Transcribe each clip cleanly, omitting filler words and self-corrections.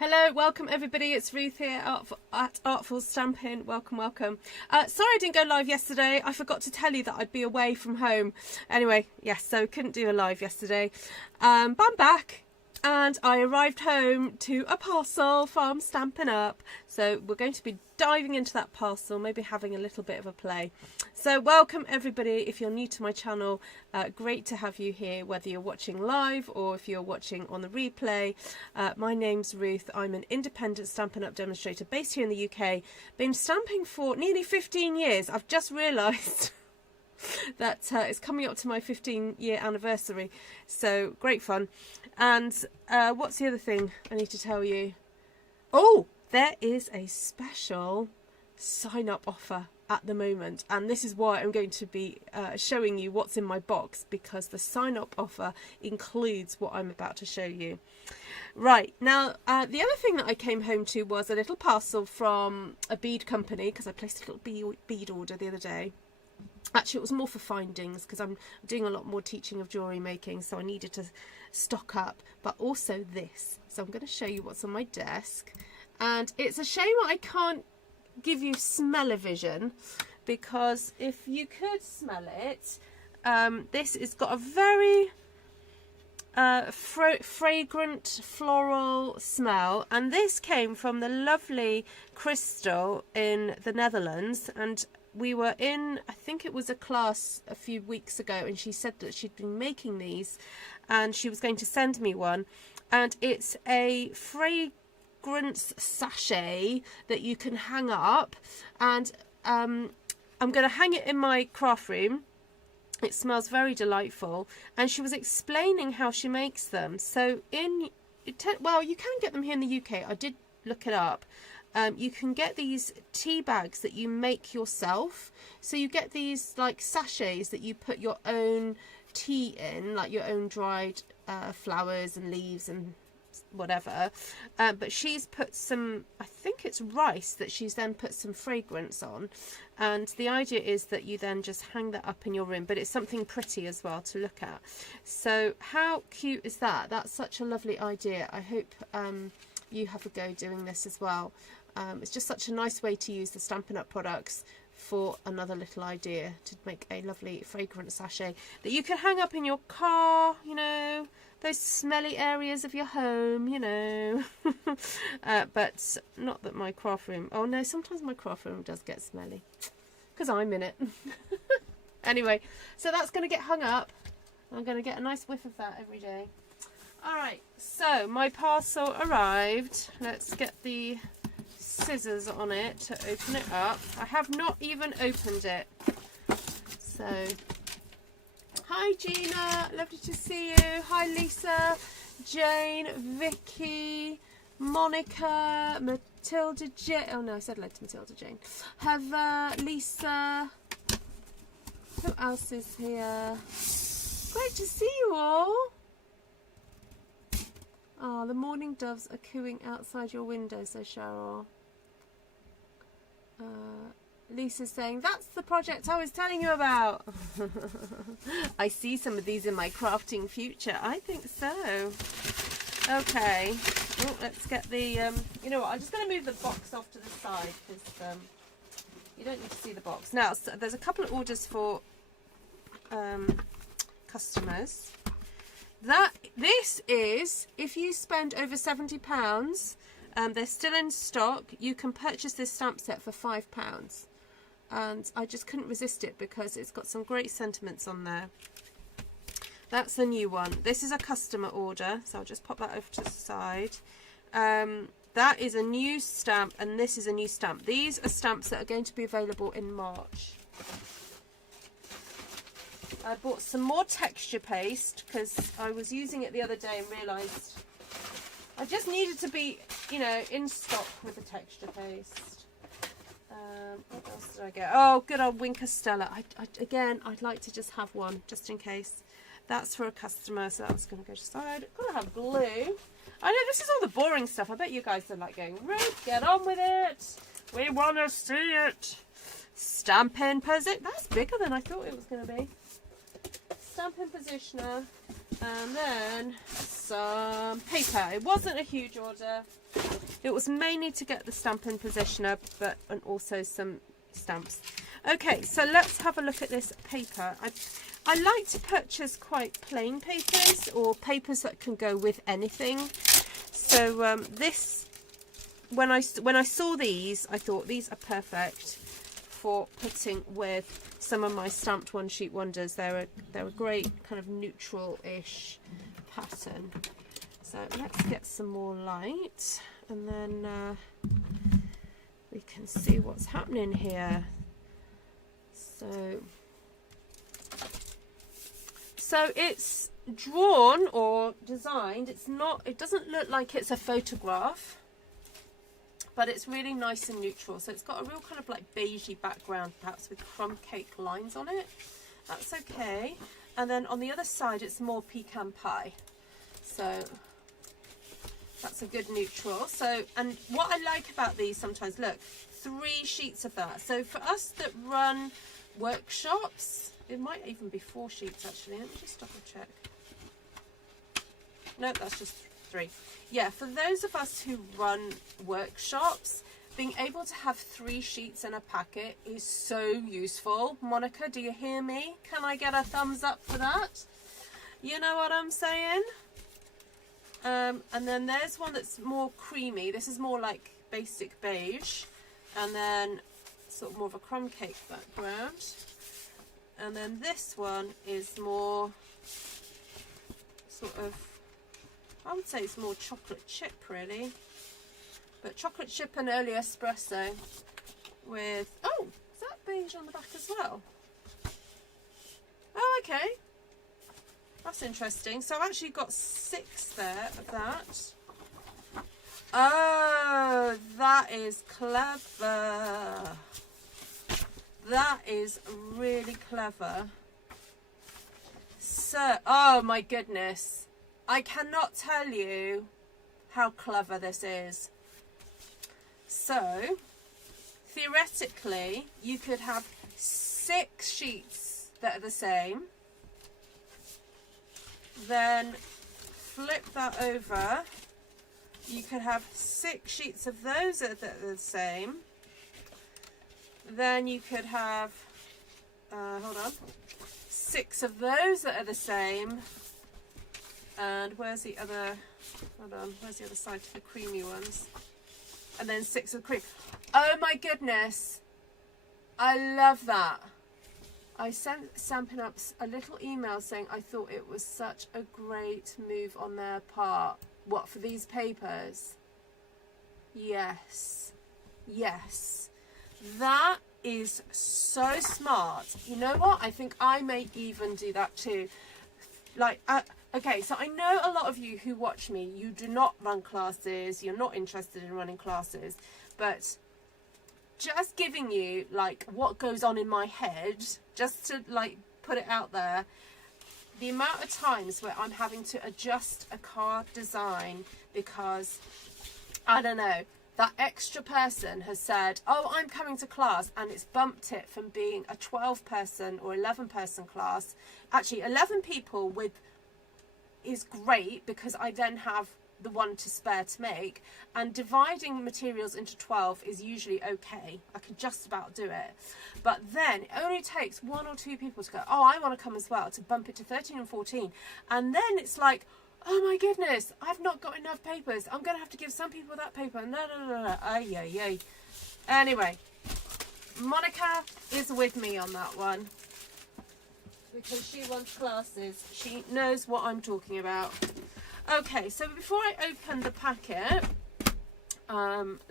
Hello, welcome everybody. It's Ruth here at Artful Stampin. Welcome, welcome. Sorry I didn't go live yesterday. I forgot to tell you that I'd be away from home. Anyway, yes, so couldn't do a live yesterday. But I'm back and I arrived home to a parcel from Stampin Up. So we're going to be diving into that parcel, maybe having a little bit of a play. So welcome everybody. If you're new to my channel, great to have you here, whether you're watching live or if you're watching on the replay. My name's Ruth. I'm an independent Stampin' Up demonstrator based here in the UK. Been stamping for nearly 15 years. I've just realised that it's coming up to my 15-year anniversary. So great fun. And what's the other thing I need to tell you? Oh, there is a special sign-up offer at the moment, and this is why I'm going to be showing you what's in my box, because the sign-up offer includes what I'm about to show you. Right, now the other thing that I came home to was a little parcel from a bead company, because I placed a little bead order the other day. Actually, it was more for findings, because I'm doing a lot more teaching of jewellery making, so I needed to stock up, but also this. So I'm going to show you what's on my desk. And it's a shame I can't give you smell-o-vision, because if you could smell it, this has got a very fragrant floral smell, and this came from the lovely Crystal in the Netherlands. And we were in, I think it was a class a few weeks ago, and she said that she'd been making these and she was going to send me one, and it's a fragrance sachet that you can hang up, and I'm going to hang it in my craft room. It smells very delightful, and she was explaining how she makes them. So well, you can get them here in the UK. I did look it up. You can get these tea bags that you make yourself. So you get these like sachets that you put your own tea in, like your own dried flowers and leaves and whatever, but she's put some, I think it's rice that she's then put some fragrance on, and the idea is that you then just hang that up in your room, but it's something pretty as well to look at. So how cute is that? That's such a lovely idea. I hope you have a go doing this as well. It's just such a nice way to use the Stampin' Up products for another little idea, to make a lovely fragrance sachet that you can hang up in your car, you know, those smelly areas of your home, you know. But not that my craft room, oh no, sometimes my craft room does get smelly because I'm in it. Anyway, so that's going to get hung up. I'm going to get a nice whiff of that every day. Alright, so my parcel arrived. Let's get the scissors on it to open it up. I have not even opened it. So, hi Gina, lovely to see you. Hi Lisa, Jane, Vicky, Monica, Matilda Jane. Oh no, I said hello to Matilda Jane. Heather, Lisa. Who else is here? Great to see you all. Oh, the morning doves are cooing outside your window, says Cheryl. Lisa's saying, that's the project I was telling you about. I see some of these in my crafting future. I think so. Okay. Oh, let's get the, you know what, I'm just going to move the box off to the side, because you don't need to see the box. Now, so there's a couple of orders for customers. This is, if you spend over £70, they're still in stock. You can purchase this stamp set for £5, and I just couldn't resist it because it's got some great sentiments on there. That's a new one. This is a customer order, so I'll just pop that over to the side. That is a new stamp, and this is a new stamp. These are stamps that are going to be available in March. I bought some more texture paste because I was using it the other day and realised I just needed to be, you know, in stock with the texture paste. What else did I get? Oh, good old Winker Stella. Again, I'd like to just have one, just in case. That's for a customer, so that's going to go to the side. Gotta have glue. I know this is all the boring stuff. I bet you guys are like going, Ruth, get on with it. We want to see it. Stampin' Position. That's bigger than I thought it was going to be. Stampin' Positioner. And then some paper. It wasn't a huge order. It was mainly to get the Stampin' positioner, and also some stamps. Okay, so let's have a look at this paper. I like to purchase quite plain papers, or papers that can go with anything. So this, when I saw these, I thought these are perfect for putting with some of my stamped one sheet wonders. They're a great kind of neutral-ish pattern. So let's get some more light, and then we can see what's happening here. So it's drawn or designed. It doesn't look like it's a photograph, but it's really nice and neutral. So it's got a real kind of like beigey background, perhaps with crumb cake lines on it. That's okay. And then on the other side, it's more pecan pie. So that's a good neutral. So, and what I like about these sometimes, look, 3 sheets of that. So for us that run workshops, it might even be 4 sheets actually. Let me just double check. No, that's just 3. Yeah, for those of us who run workshops, being able to have 3 sheets in a packet is so useful. Monica, do you hear me? Can I get a thumbs up for that? You know what I'm saying? And then there's one that's more creamy. This is more like basic beige, and then sort of more of a crumb cake background. And then this one is more sort of, I would say it's more chocolate chip really, but chocolate chip and early espresso with, oh, is that beige on the back as well? Oh, okay, that's interesting. So I've actually got 6 there of that. Oh, that is clever. That is really clever. So, oh my goodness. I cannot tell you how clever this is. So, theoretically, you could have 6 sheets that are the same. Then flip that over. You could have 6 sheets of those that are the same. Then you could have, hold on, 6 of those that are the same. And where's the other, hold on, where's the other side to the creamy ones? And then 6 of cream. Oh my goodness, I love that. I sent Stampin' Up a little email saying I thought it was such a great move on their part. What, for these papers? Yes, yes. That is so smart. You know what? I think I may even do that too. Like, okay, so I know a lot of you who watch me, you do not run classes, you're not interested in running classes, but just giving you like what goes on in my head, just to like put it out there, the amount of times where I'm having to adjust a card design because, I don't know, that extra person has said, oh, I'm coming to class, and it's bumped it from being a 12-person or 11-person class. Actually, 11 people with is great because I then have the one to spare to make, and dividing materials into 12 is usually okay. I can just about do it. But then it only takes 1 or 2 people to go, oh, I want to come as well, to bump it to 13 and 14. And then it's like, oh my goodness, I've not got enough papers. I'm going to have to give some people that paper. No. Ay, ay, ay. Anyway, Monica is with me on that one because she runs classes. She knows what I'm talking about. Okay, so before I open the packet,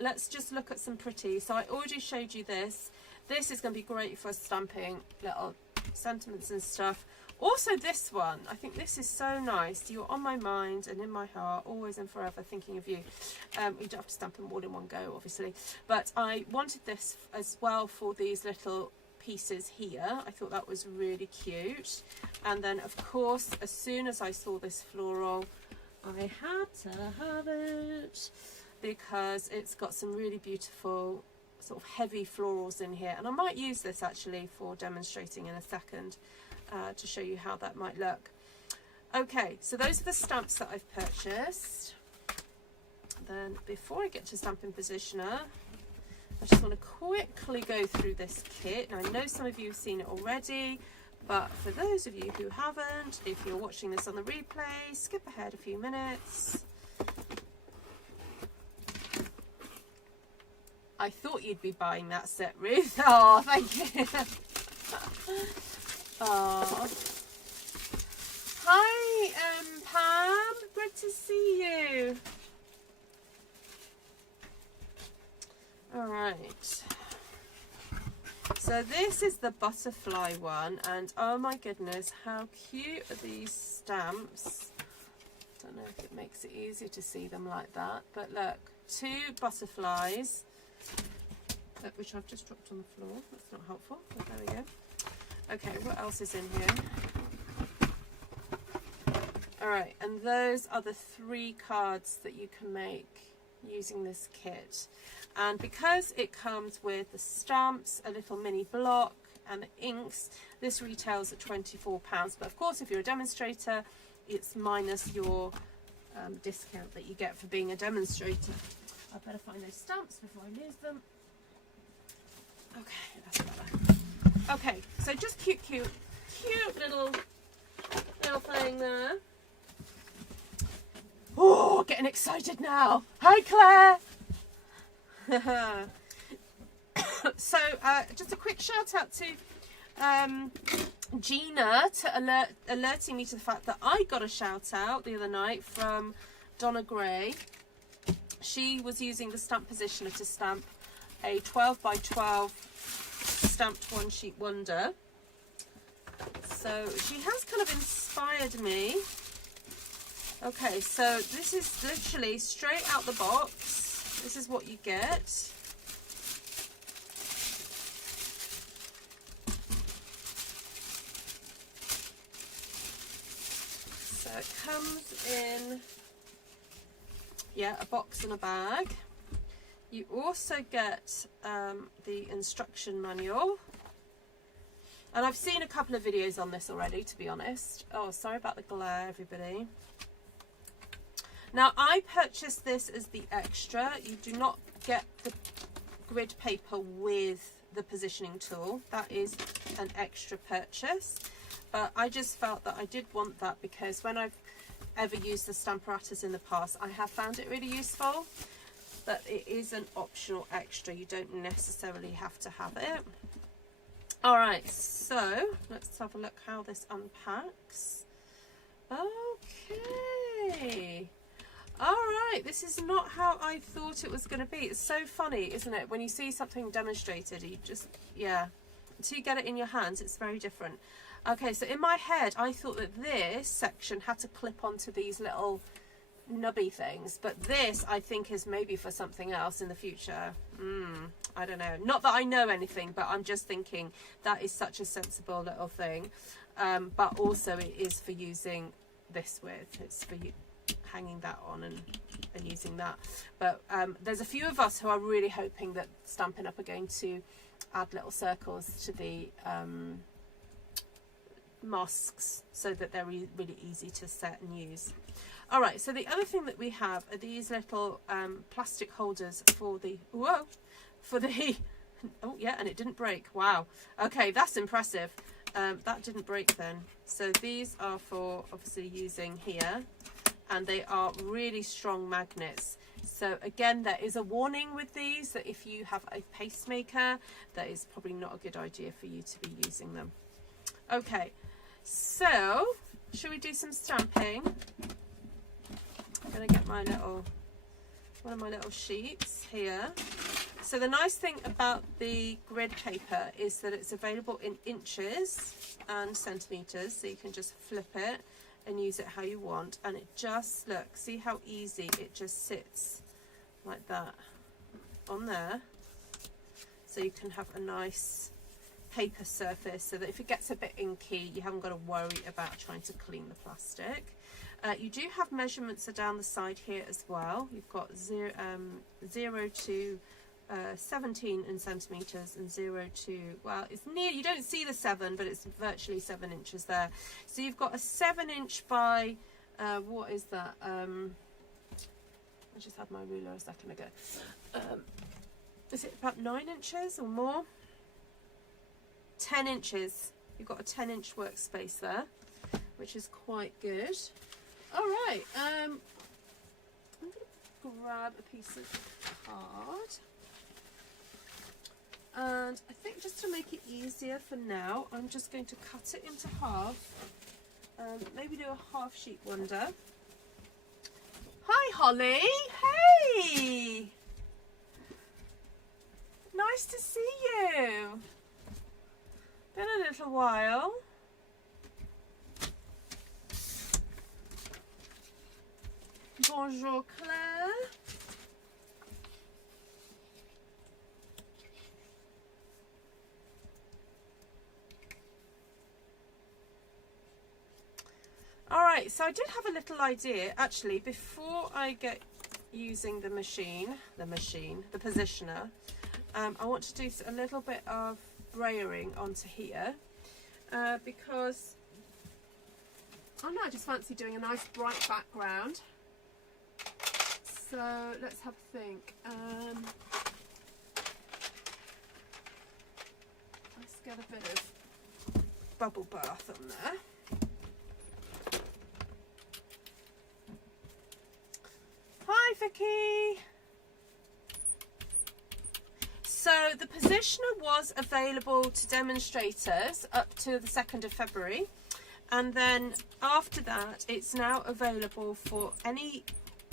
let's just look at some pretty. So I already showed you this. This is going to be great for stamping little sentiments and stuff. Also this one, I think this is so nice. You're on my mind and in my heart, always and forever, thinking of you. You don't have to stamp them all in one go, obviously. But I wanted this as well for these little pieces here. I thought that was really cute. And then, of course, as soon as I saw this floral, I had to have it because it's got some really beautiful sort of heavy florals in here. And I might use this actually for demonstrating in a second. To show you how that might look. Okay, so those are the stamps that I've purchased. Then before I get to Stampin' Positioner, I just want to quickly go through this kit. Now I know some of you have seen it already, but for those of you who haven't, if you're watching this on the replay, skip ahead a few minutes. I thought you'd be buying that set, Ruth. Oh, thank you. Oh. Hi, Pam. Good to see you. All right. So this is the butterfly one, and oh my goodness, how cute are these stamps. Don't know if it makes it easier to see them like that, but look, 2 butterflies, which I've just dropped on the floor. That's not helpful, but there we go. Okay, what else is in here? All right, and those are the 3 cards that you can make using this kit. And because it comes with the stamps, a little mini block and the inks, this retails at £24, but of course if you're a demonstrator it's minus your discount that you get for being a demonstrator. I better find those stamps before I lose them. Okay, that's better. Okay, so just cute little thing there. Oh, getting excited now. Hi, Claire. So, just a quick shout out to Gina to alerting me to the fact that I got a shout out the other night from Donna Gray. She was using the stamp positioner to stamp a 12 by 12 stamped one sheet wonder. So she has kind of inspired me. Okay, so this is literally straight out the box. This is what you get. So it comes in, yeah, a box and a bag. You also get the instruction manual. And I've seen a couple of videos on this already, to be honest. Oh, sorry about the glare, everybody. Now, I purchased this as the extra. You do not get the grid paper with the positioning tool. That is an extra purchase. But I just felt that I did want that because when I've ever used the Stamparatus in the past, I have found it really useful. But it is an optional extra. You don't necessarily have to have it. All right, so let's have a look how this unpacks. Okay. All right, this is not how I thought it was going to be. It's so funny, isn't it? When you see something demonstrated, you just, yeah, until you get it in your hands, it's very different. Okay, so in my head, I thought that this section had to clip onto these little nubby things, but this I think is maybe for something else in the future. I don't know, not that I know anything, but I'm just thinking that is such a sensible little thing. But also it is for using this with, it's for you hanging that on and using that. But there's a few of us who are really hoping that Stampin' Up are going to add little circles to the masks so that they're really easy to set and use. All right, so the other thing that we have are these little plastic holders for the, oh yeah, and it didn't break. Wow. Okay, that's impressive. That didn't break then. So these are for obviously using here, and they are really strong magnets. So again, there is a warning with these that if you have a pacemaker, that is probably not a good idea for you to be using them. Okay, so should we do some stamping? I'm going to get my little, one of my little sheets here. So the nice thing about the grid paper is that it's available in inches and centimeters, so you can just flip it and use it how you want. And it just, look, see how easy it just sits like that on there. So you can have a nice paper surface so that if it gets a bit inky, you haven't got to worry about trying to clean the plastic. You do have measurements down the side here as well. You've got 0 to 17 in centimeters and 0 to, well, it's near, you don't see the 7, but it's virtually 7 inches there. So you've got a 7-inch by what is that, I just had my ruler a second ago. Is it about 9 inches or more? 10 inches. You've got a 10-inch workspace there, which is quite good. All right, I'm going to grab a piece of card. And I think just to make it easier for now, I'm just going to cut it into half. Maybe do a half sheet wonder. Hi, Holly. Hey! Nice to see you. Been a little while. Bonjour, Claire. Alright, so I did have a little idea, actually, before I get using the positioner, I want to do a little bit of brayering onto here, because, I don't know, I just fancy doing a nice bright background. So, let's have a think. Let's get a bit of bubble bath on there. Hi, Vicky. So the positioner was available to demonstrators up to the 2nd of February, and then after that it's now available for any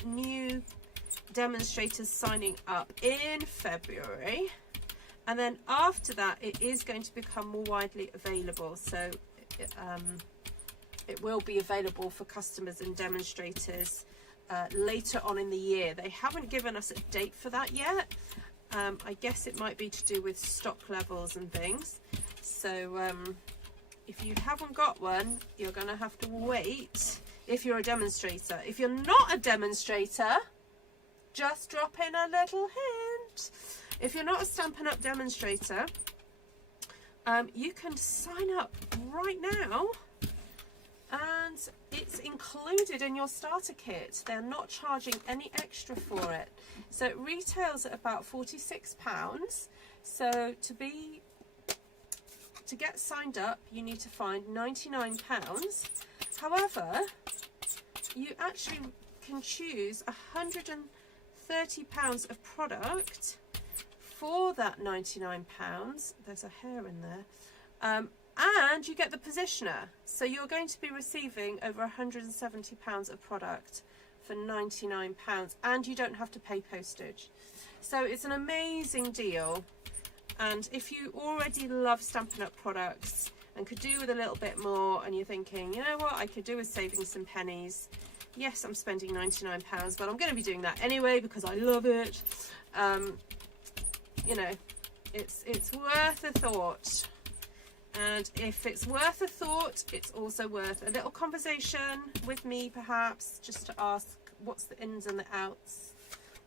new demonstrators signing up in February, and then after that it is going to become more widely available. So it will be available for customers and demonstrators later on in the year. They haven't given us a date for that yet. I guess it might be to do with stock levels and things. So if you haven't got one, you're going to have to wait if you're a demonstrator. If you're not a demonstrator, just drop in a little hint. If you're not a Stampin' Up demonstrator, you can sign up right now, and it's included in your starter kit. They're not charging any extra for it. So it retails at about £46. So to get signed up, you need to find £99. However, you actually can choose £130 of product for that £99. There's a hair in there. And you get the positioner. So you're going to be receiving over £170 of product for £99, and you don't have to pay postage. So it's an amazing deal. And if you already love Stampin' Up products and could do with a little bit more, and you're thinking, you know what, I could do with saving some pennies. Yes, I'm spending £99, but I'm going to be doing that anyway because I love it. You know, it's worth a thought. And if it's worth a thought, it's also worth a little conversation with me, perhaps, just to ask what's the ins and the outs,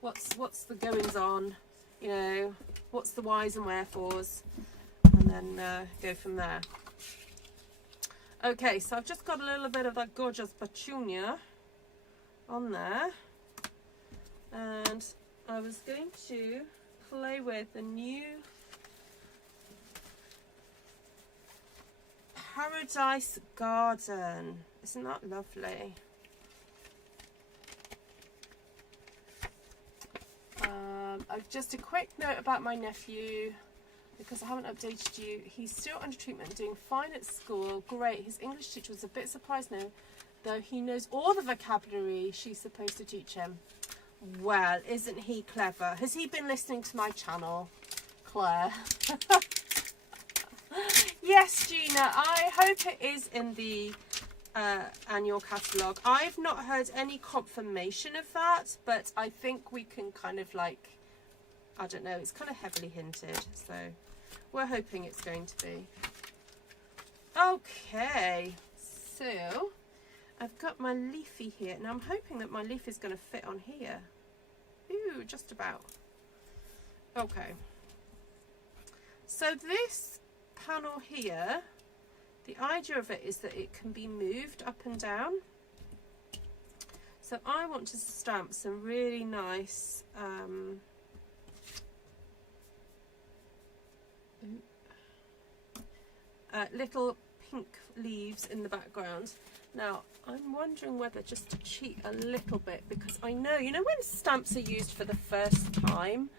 what's the goings on, you know, what's the whys and wherefores, and then go from there. Okay, so I've just got a little bit of that gorgeous petunia on there, and I was going to play with the new Paradise Garden. Isn't that lovely? Just a quick note about my nephew, because I haven't updated you. He's still under treatment, doing fine at school. Great. His English teacher was a bit surprised now, though he knows all the vocabulary she's supposed to teach him. Well, isn't he clever? Has he been listening to my channel, Claire? Yes, Gina, I hope it is in the annual catalogue. I've not heard any confirmation of that, but I think we can kind of like, I don't know, it's kind of heavily hinted, so we're hoping it's going to be. Okay, so I've got my leafy here. Now I'm hoping that my leaf is going to fit on here. Ooh, just about. Okay, so this panel here, the idea of it is that it can be moved up and down. So I want to stamp some really nice little pink leaves in the background. Now I'm wondering whether just to cheat a little bit, because I know, you know, when stamps are used for the first time,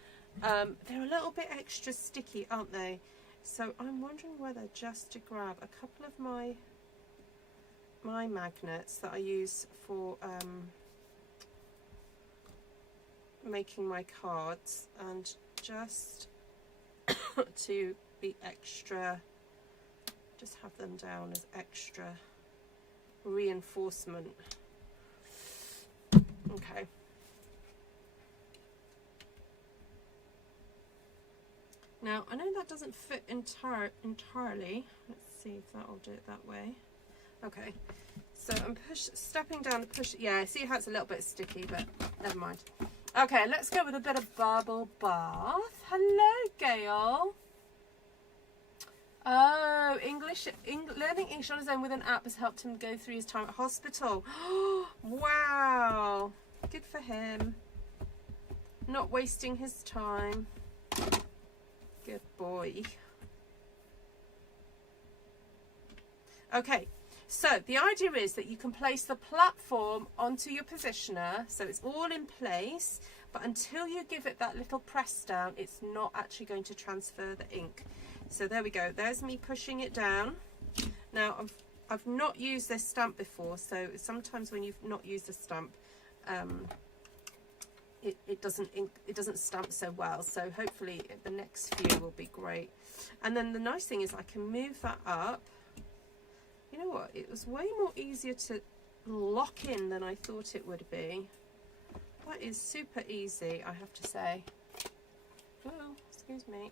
they're a little bit extra sticky, aren't they? So I'm wondering whether just to grab a couple of my magnets that I use for making my cards, and just to be extra, just have them down as extra reinforcement. Okay. Now I know that doesn't fit entirely. Let's see if that will do it that way. Okay. So I'm stepping down to push. Yeah, see how it's a little bit sticky, but never mind. Okay, let's go with a bit of bubble bath. Hello, Gail. Oh, learning English on his own with an app has helped him go through his time at hospital. Wow, good for him. Not wasting his time. Good boy. Okay, so the idea is that you can place the platform onto your positioner, so it's all in place, but until you give it that little press down, it's not actually going to transfer the ink. So there we go, there's me pushing it down. Now I've not used this stamp before, so sometimes when you've not used a stamp, it doesn't stamp so well, so hopefully the next few will be great. And then the nice thing is I can move that up. You know what, it was way more easier to lock in than I thought it would be. That is super easy, I have to say. Oh, excuse me,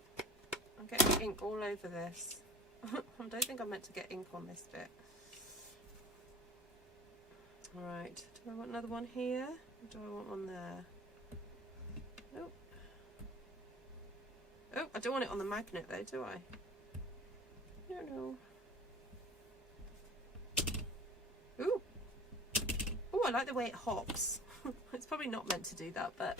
I'm getting ink all over this. I don't think I meant to get ink on this bit. Alright, do I want another one here? Or do I want one there? Oh. Oh, I don't want it on the magnet though, do I? No. Ooh. Oh, I like the way it hops. It's probably not meant to do that, but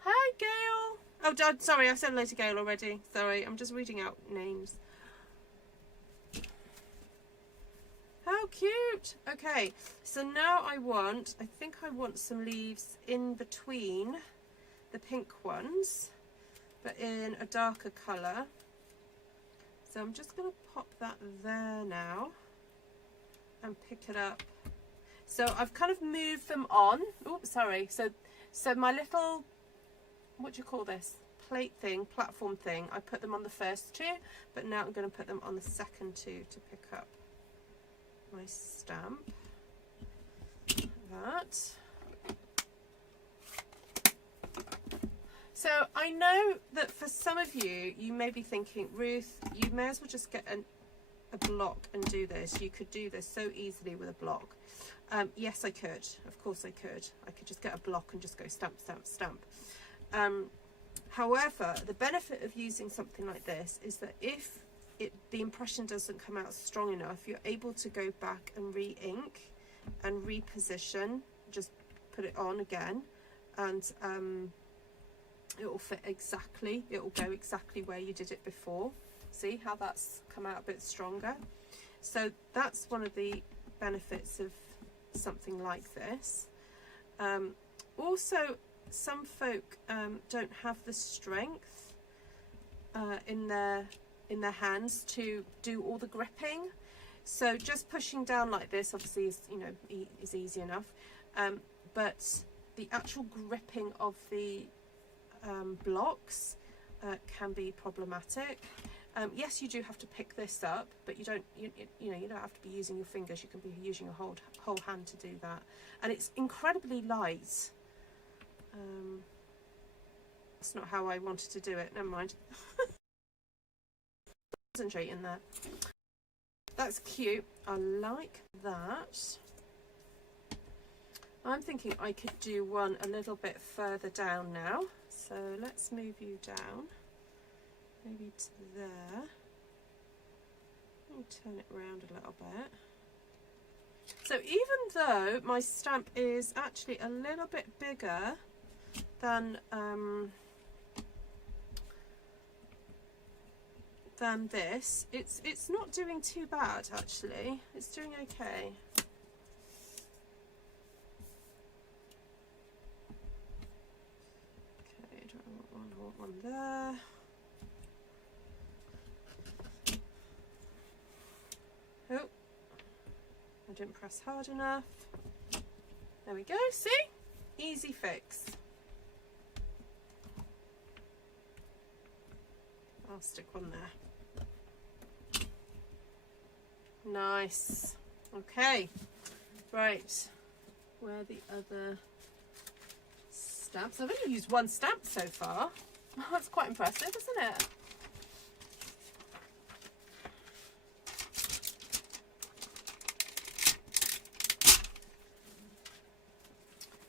Hi, Gail. Oh, Dad, sorry, I said hello to Gail already. Sorry, I'm just reading out names. How cute. Okay, so now I think I want some leaves in between the pink ones, but in a darker colour. So I'm just going to pop that there now and pick it up. So I've kind of moved them on. Oops, sorry. So my little, what do you call this? Platform thing. I put them on the first two, but now I'm going to put them on the second two to pick up my stamp. That. So I know that for some of you, you may be thinking, Ruth, you may as well just get a block and do this. You could do this so easily with a block. Yes, I could. Of course I could. I could just get a block and just go stamp, stamp, stamp. However, the benefit of using something like this is that if the impression doesn't come out strong enough, you're able to go back and re-ink and reposition. Just put it on again, and it will fit exactly. It will go exactly where you did it before. See how that's come out a bit stronger? So that's one of the benefits of something like this. Also, some folk don't have the strength in their hands to do all the gripping. So just pushing down like this obviously is, you know, is easy enough. But the actual gripping of the blocks can be problematic. Yes, you do have to pick this up, but you don't have to be using your fingers. You can be using your whole hand to do that, and it's incredibly light. That's not how I wanted to do it. Never mind. Concentrate in there. That's cute. I like that. I'm thinking I could do one a little bit further down now. So let's move you down, maybe to there. Let me turn it around a little bit. So even though my stamp is actually a little bit bigger than this, it's not doing too bad actually. It's doing okay. Okay, do I want one there? Oh, I didn't press hard enough. There we go, see? Easy fix. I'll stick one there. Nice. Okay, right. Where are the other stamps? I've only used one stamp so far. That's quite impressive, isn't it?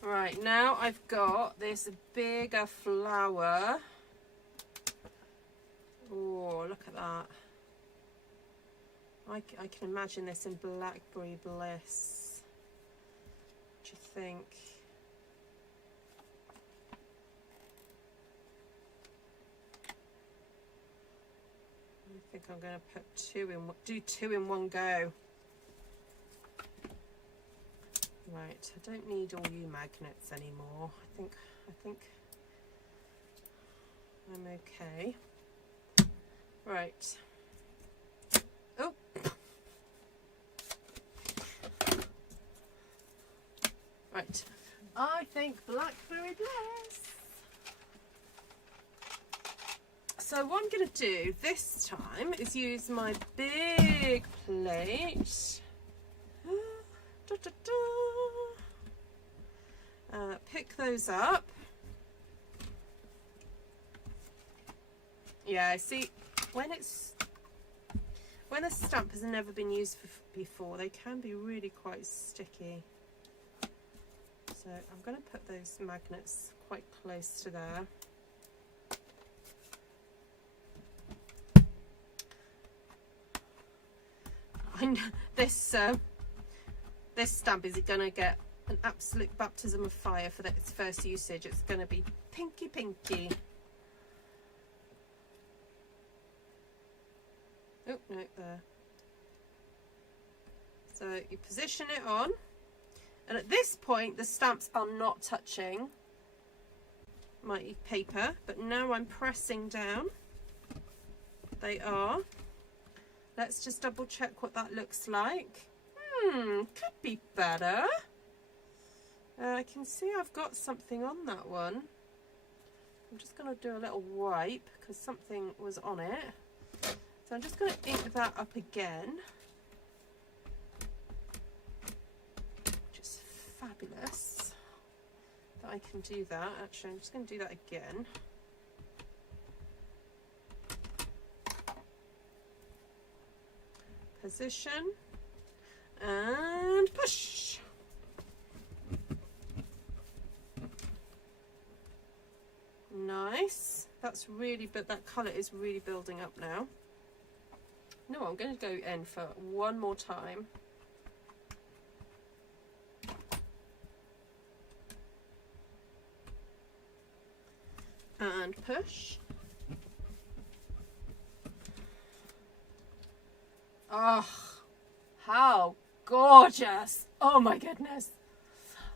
Right, now I've got this bigger flower. Oh, look at that. I can imagine this in Blackberry Bliss. What do you think? I think I'm going to put do two in one go. Right, I don't need all you magnets anymore. I think I'm okay. Right. Oh. Right. I think Blackberry Bliss. So what I'm going to do this time is use my big plate. Da, da, da. Pick those up. Yeah, see, when the stamp has never been used before, they can be really quite sticky. So I'm going to put those magnets quite close to there. I know this stamp is going to get an absolute baptism of fire for its first usage. It's going to be pinky pinky. Oh, no, there. So you position it on, and at this point the stamps are not touching my paper, but now I'm pressing down. They are. Let's just double check what that looks like. Could be better. I can see I've got something on that one. I'm just going to do a little wipe because something was on it. So I'm just going to ink that up again. Which is fabulous that I can do that. Actually, I'm just going to do that again. Position and push. Nice. That's really, but that colour is really building up now. No, I'm going to go in for one more time. And push. Oh, how gorgeous. Oh my goodness.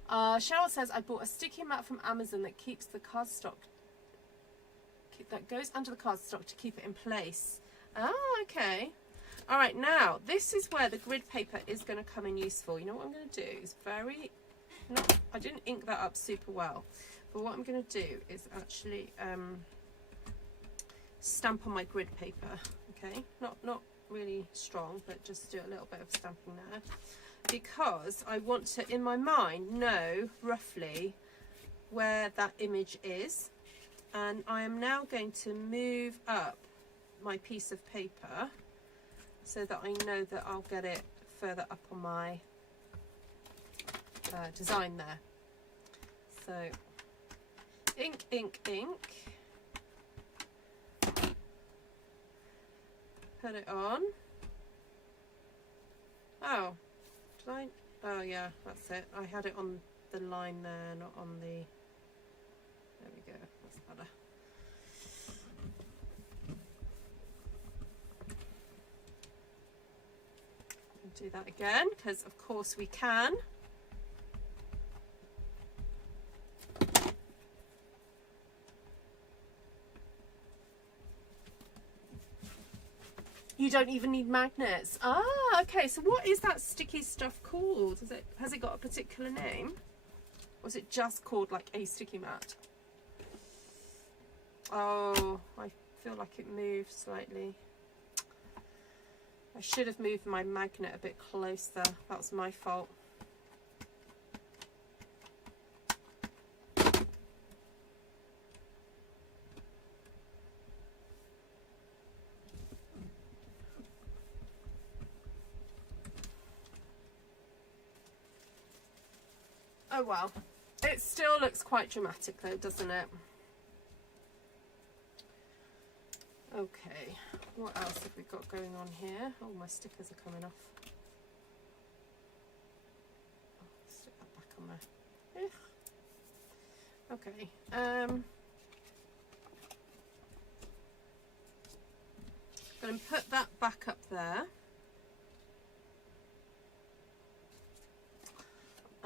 Cheryl says, I bought a sticky mat from Amazon that keeps the cardstock, that goes under the cardstock to keep it in place. Oh, okay. All right, now this is where the grid paper is going to come in useful. You know what I'm going to do is I didn't ink that up super well, but what I'm going to do is actually stamp on my grid paper. Okay, not really strong, but just do a little bit of stamping there, because I want to, in my mind, know roughly where that image is. And I am now going to move up my piece of paper so that I know that I'll get it further up on my design there. So ink, ink, ink. Put it on. Oh, did I? Oh yeah, that's it. I had it on the line there, not on the... There we go, that's better. Do that again, because of course we can. You don't even need magnets. Ah, okay. So what is that sticky stuff called? Has it got a particular name? Or is it just called like a sticky mat? Oh, I feel like it moved slightly. I should have moved my magnet a bit closer. That was my fault. Oh well, it still looks quite dramatic though, doesn't it? Okay, what else have we got going on here? Oh, my stickers are coming off. Oh, stick that back on there. Ugh. Okay, I'm going to put that back up there.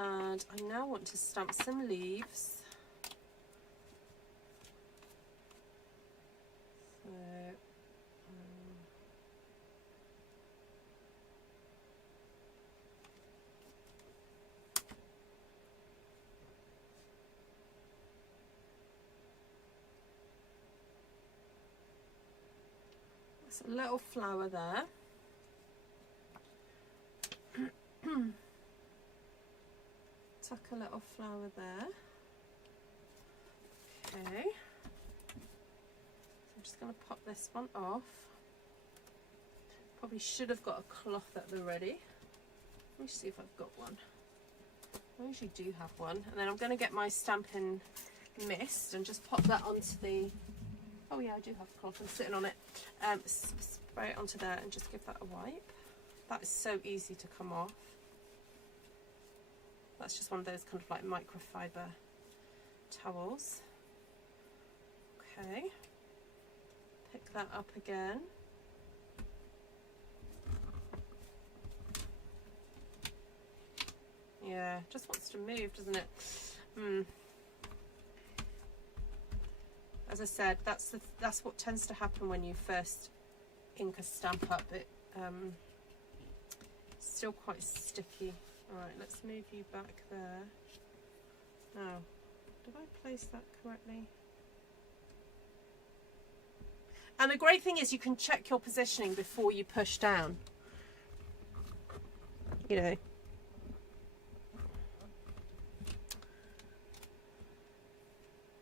And I now want to stamp some leaves. So, there's a little flower there. Tuck a little flower there. Okay. I'm just going to pop this one off. Probably should have got a cloth at the ready. Let me see if I've got one. I usually do have one. And then I'm going to get my Stampin' Mist and just pop that onto the... Oh yeah, I do have a cloth. I'm sitting on it. Spray it onto there and just give that a wipe. That is so easy to come off. That's just one of those kind of like microfiber towels. Okay. Pick that up again. Yeah, just wants to move, doesn't it? As I said, that's what tends to happen when you first ink a stamp up. It's still quite sticky. Alright, let's move you back there. Now, did I place that correctly? And the great thing is you can check your positioning before you push down. You know.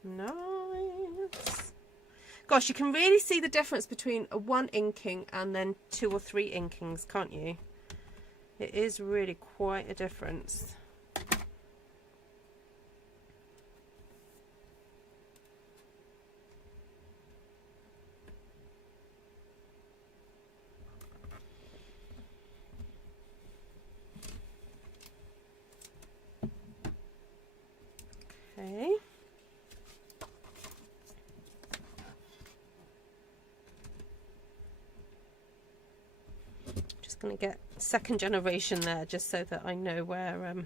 Nice. Gosh, you can really see the difference between a one inking and then 2 or 3 inkings, can't you? It is really quite a difference. Okay. Just going to get second generation there just so that I know where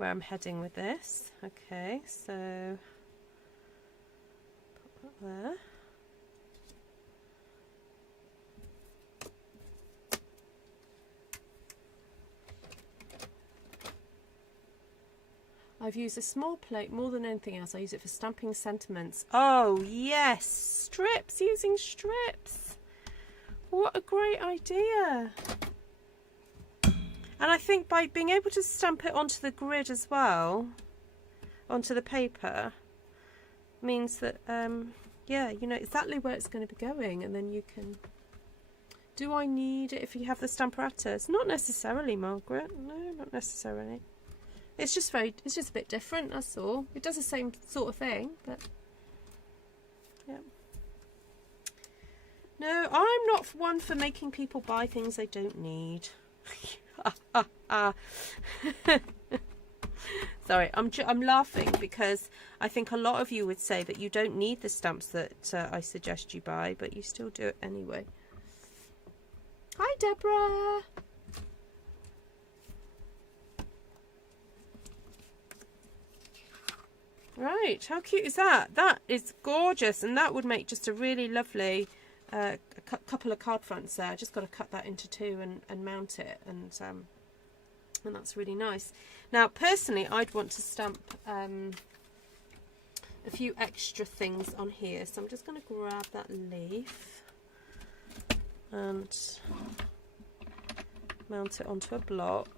I'm heading with this. Okay, so put that there. I've used a small plate more than anything else. I use it for stamping sentiments. Oh yes, strips, using strips. What a great idea. And I think by being able to stamp it onto the grid as well, onto the paper, means that, yeah, you know exactly where it's going to be going, and then you can... Do I need it if you have the Stamparatus? Not necessarily, Margaret. No, not necessarily. It's just a bit different, that's all. It does the same sort of thing, but yeah. No, I'm not one for making people buy things they don't need. Sorry, I'm laughing because I think a lot of you would say that you don't need the stamps that I suggest you buy, but you still do it anyway. Hi, Deborah. Right, how cute is that? That is gorgeous, and that would make just a really lovely couple of card fronts there. I just got to cut that into two and mount it, and that's really nice. Now, personally, I'd want to stamp a few extra things on here, so I'm just going to grab that leaf and mount it onto a block.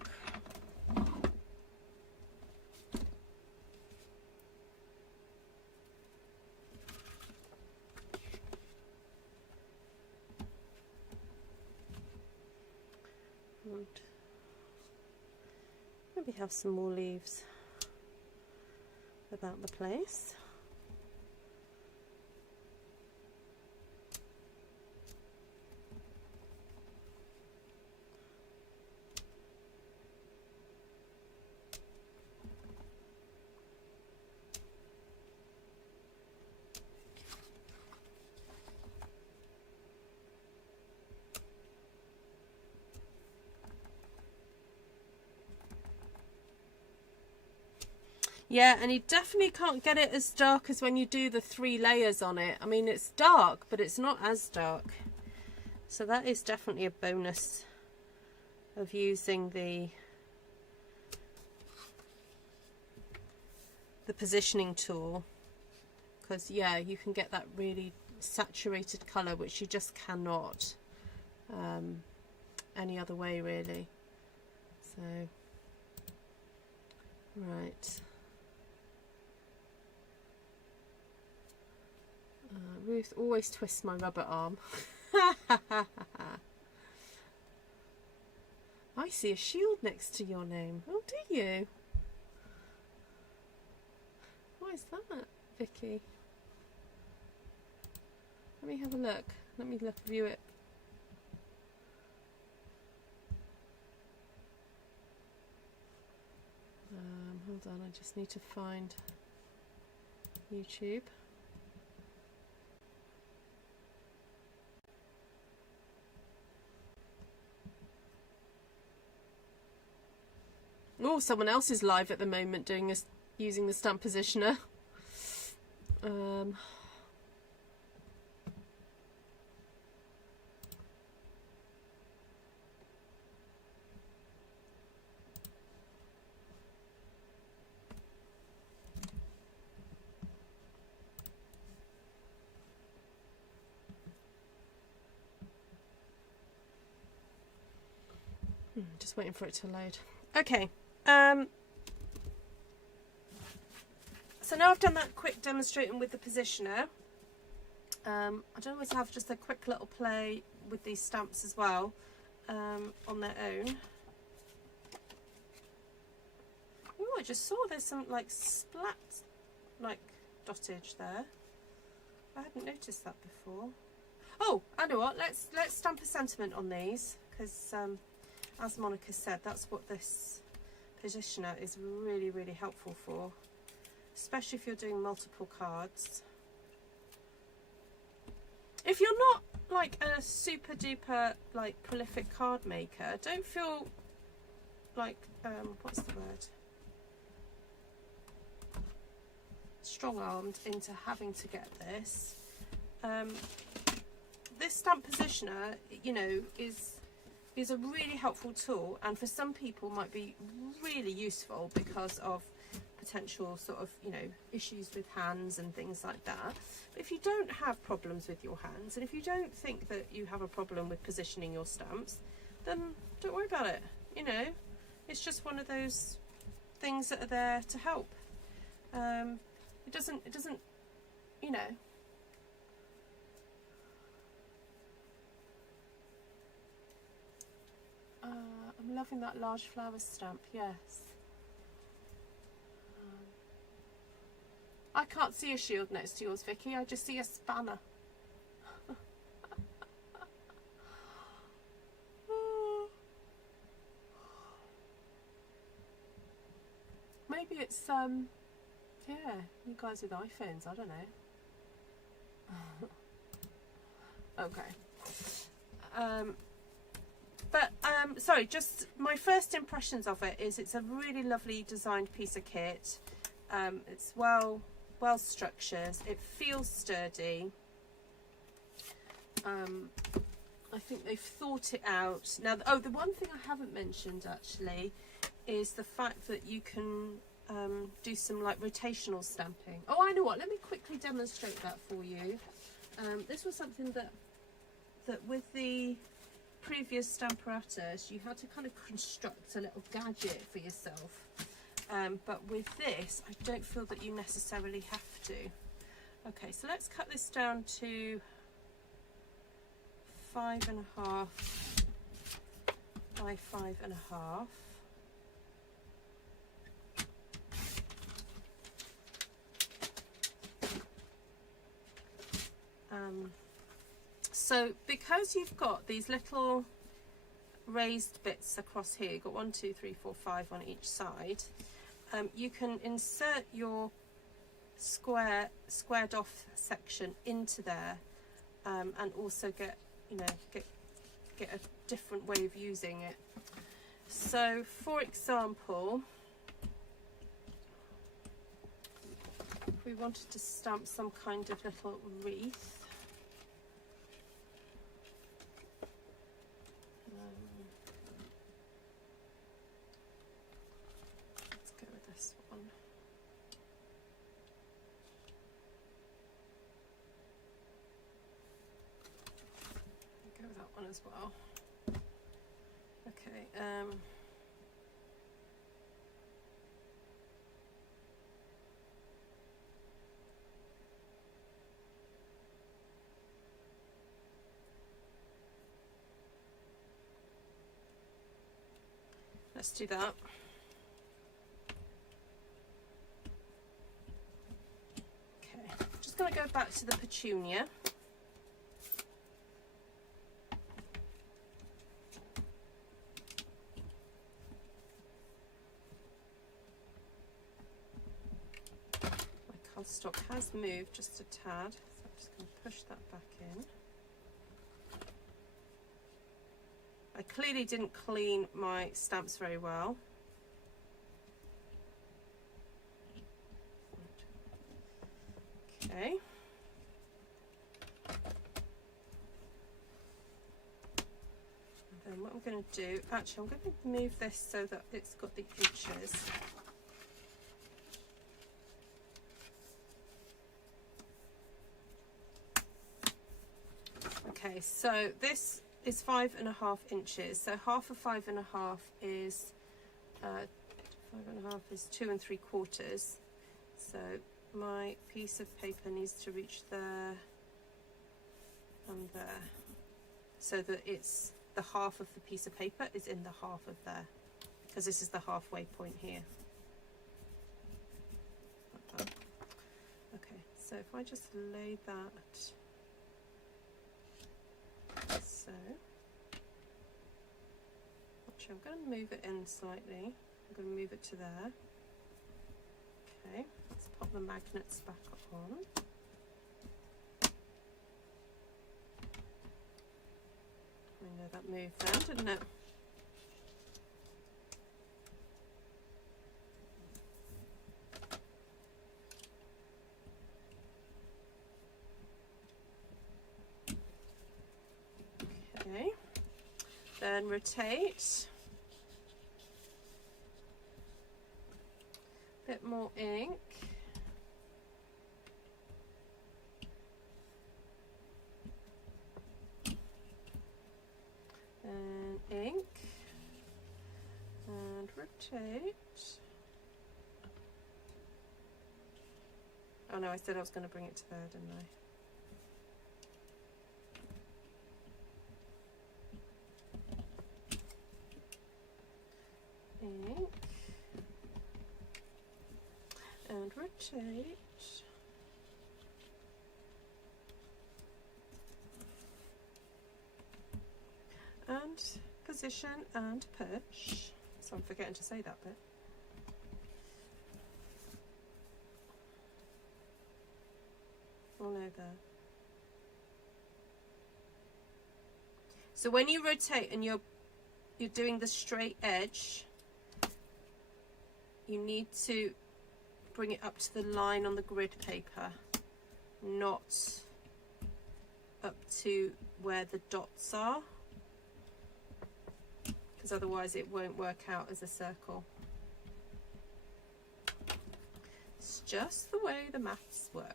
And maybe have some more leaves about the place. Yeah, and you definitely can't get it as dark as when you do the 3 layers on it. I mean, it's dark, but it's not as dark. So that is definitely a bonus of using the positioning tool. Because, yeah, you can get that really saturated colour, which you just cannot any other way, really. So, right. Ruth always twists my rubber arm. I see a shield next to your name. Oh, do you? What is that, Vicky? Let me have a look. Let me view it. Hold on, I just need to find YouTube. Oh, someone else is live at the moment doing this, using the stamp positioner. Just waiting for it to load. Okay. So now I've done that quick demonstrating with the positioner. I don't always have just a quick little play with these stamps as well on their own. Oh, I just saw there's some like splat, like dottage there. I hadn't noticed that before. Oh, I know what. Let's stamp a sentiment on these because, as Monica said, that's what this positioner is really, really helpful for, especially if you're doing multiple cards. If you're not like a super duper like prolific card maker, don't feel like what's the word, strong-armed into having to get this. This stamp positioner, you know, is a really helpful tool, and for some people might be really useful because of potential sort of, you know, issues with hands and things like that. But if you don't have problems with your hands, and if you don't think that you have a problem with positioning your stamps, then don't worry about it. You know, it's just one of those things that are there to help. It doesn't, you know. I'm loving that large flower stamp, yes. I can't see a shield next to yours, Vicky. I just see a spanner. Maybe it's yeah, you guys with iPhones, I don't know. Okay. Sorry, just my first impressions of it is it's a really lovely designed piece of kit. It's well structured. It feels sturdy. I think they've thought it out. Now, oh, the one thing I haven't mentioned actually is the fact that you can do some like rotational stamping. Oh, I know what. Let me quickly demonstrate that for you. This was something that with the previous Stamparatus you had to kind of construct a little gadget for yourself. But with this, I don't feel that you necessarily have to. Okay, so let's cut this down to 5.5 by 5.5. So because you've got these little raised bits across here, you've got 1, 2, 3, 4, 5 on each side, you can insert your squared off section into there, and also get a different way of using it. So for example, if we wanted to stamp some kind of little wreath, let's go with this one. Go with that one as well. Okay, let's do that. Okay, just going to go back to the petunia. My cardstock has moved just a tad, so I'm just going to push that back in. I clearly didn't clean my stamps very well. Okay. And then what I'm going to do, actually I'm going to move this so that it's got the inches. Okay, so this is 5.5 inches, so half of 5.5 is 5.5 is 2 3/4. So my piece of paper needs to reach there and there, so that it's the half of the piece of paper is in the half of there, because this is the halfway point here. Like that. Okay, so if I just lay that. So, actually I'm going to move it in slightly. I'm going to move it to there. Okay, let's pop the magnets back on. I know that moved then, didn't it? Okay, then rotate, a bit more ink, and ink, and rotate. Oh no, I said I was going to bring it to there, didn't I? Ink and rotate. position and push. So I'm forgetting to say that bit. All over. So when you rotate and you're doing the straight edge, you need to bring it up to the line on the grid paper, not up to where the dots are, because otherwise it won't work out as a circle. It's just the way the maths works.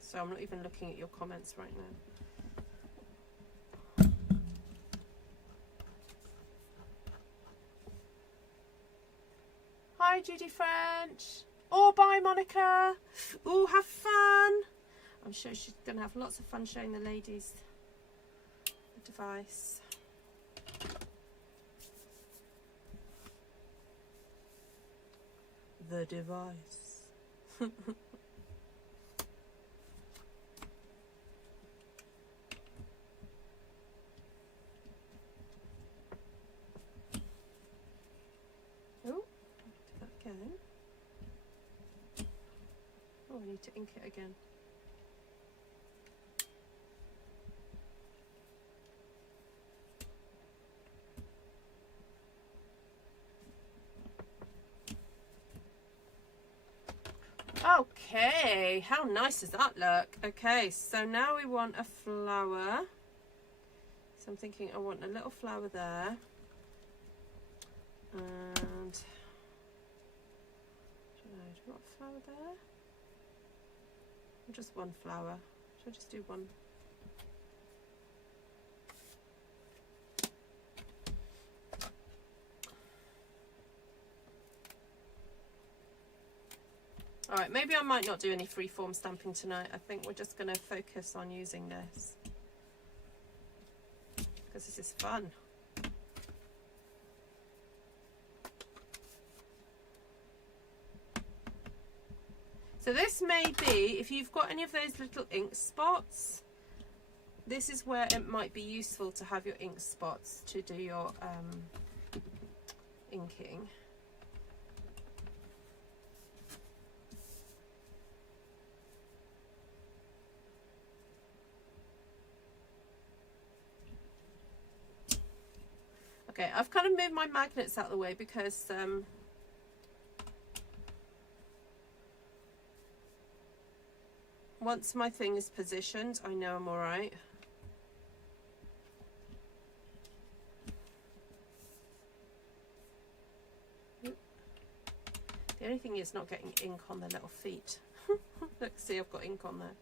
So I'm not even looking at your comments right now. Hi Judy French. Oh, bye Monica. Oh, have fun. I'm sure she's going to have lots of fun showing the ladies the device. The device. Oh, I need to ink it again. Okay, how nice does that look? Okay, so now we want a flower. So I'm thinking I want a little flower there. And do you want a flower there? Or just one flower? Should I just do one? Alright, maybe I might not do any freeform stamping tonight. I think we're just going to focus on using this, because this is fun. So this may be, if you've got any of those little ink spots, this is where it might be useful to have your ink spots to do your inking. Okay, I've kind of moved my magnets out of the way because once my thing is positioned, I know I'm all right. The only thing is not getting ink on the little feet. Look, see, I've got ink on there.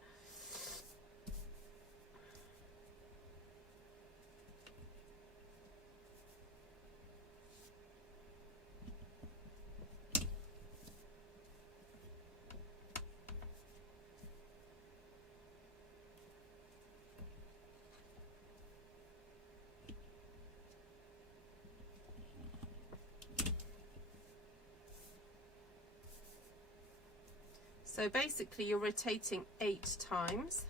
So basically you're rotating 8 times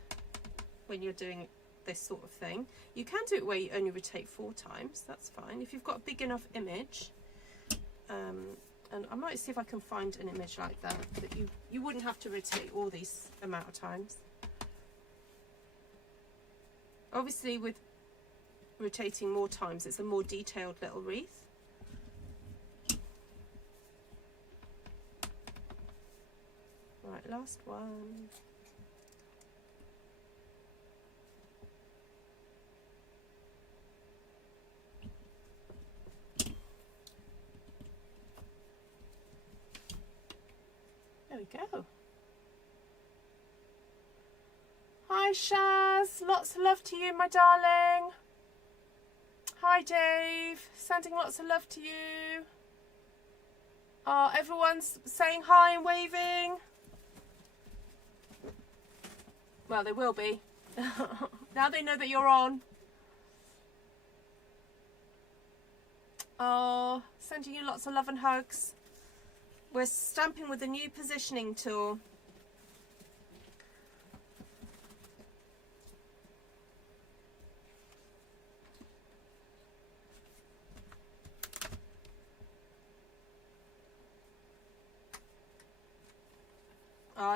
when you're doing this sort of thing. You can do it where you only rotate 4 times, that's fine. If you've got a big enough image, and I might see if I can find an image like that you wouldn't have to rotate all these amount of times. Obviously with rotating more times, it's a more detailed little wreath. Right, last one. There we go. Hi Shaz, lots of love to you, my darling. Hi Dave, sending lots of love to you. Oh, everyone's saying hi and waving. Well, they will be. Now they know that you're on. Oh, sending you lots of love and hugs. We're stamping with a new positioning tool.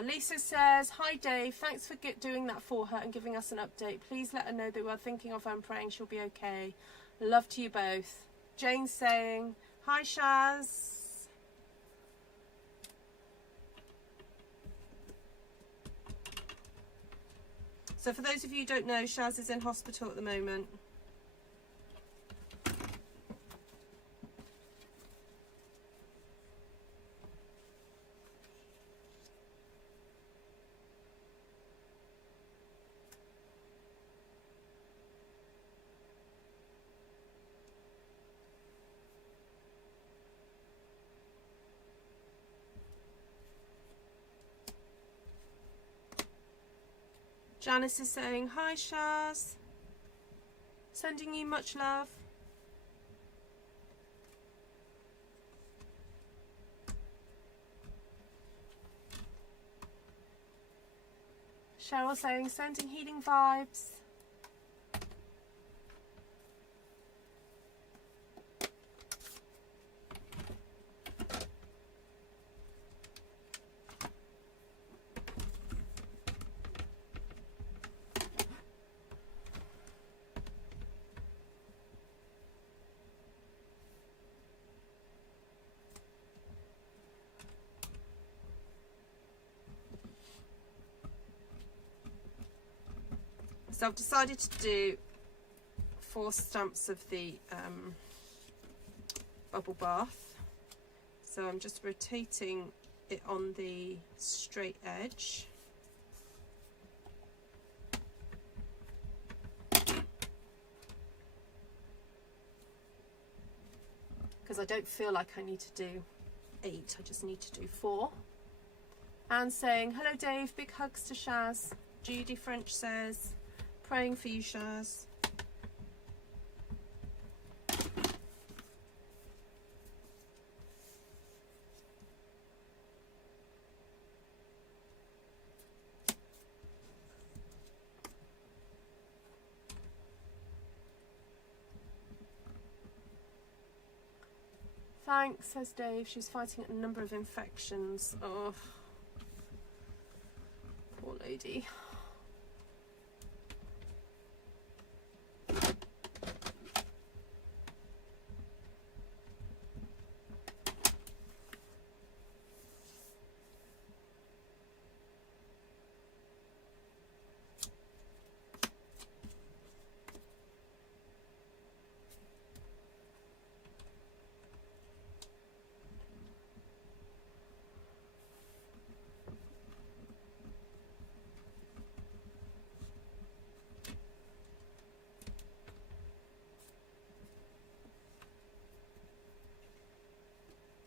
Lisa says, hi Dave, thanks for doing that for her and giving us an update. Please let her know that we're thinking of her and praying she'll be okay. Love to you both. Jane's saying, hi Shaz. So for those of you who don't know, Shaz is in hospital at the moment. Janice is saying, hi Shaz, sending you much love. Cheryl saying, sending healing vibes. So I've decided to do 4 stamps of the bubble bath. So I'm just rotating it on the straight edge. Because I don't feel like I need to do 8, I just need to do 4. And saying, hello Dave, big hugs to Shaz. Judy French says, praying for you, Shaz. Thanks, says Dave. She's fighting a number of infections. Oh, poor lady.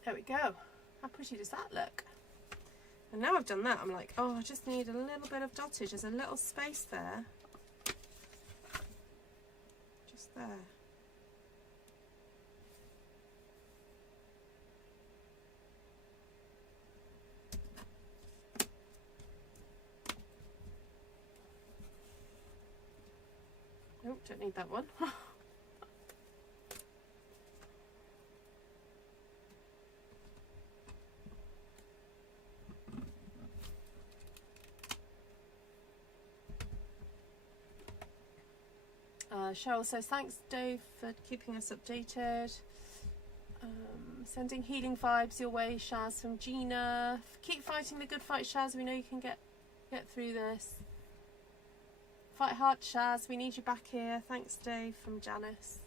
There we go. How pretty does that look? And now I've done that, I'm like, oh, I just need a little bit of dottage. There's a little space there. Just there. Nope, don't need that one. Cheryl says, thanks Dave for keeping us updated. Sending healing vibes your way, Shaz, from Gina. Keep fighting the good fight, Shaz. We know you can get through this. Fight hard, Shaz. We need you back here. Thanks, Dave, from Janice.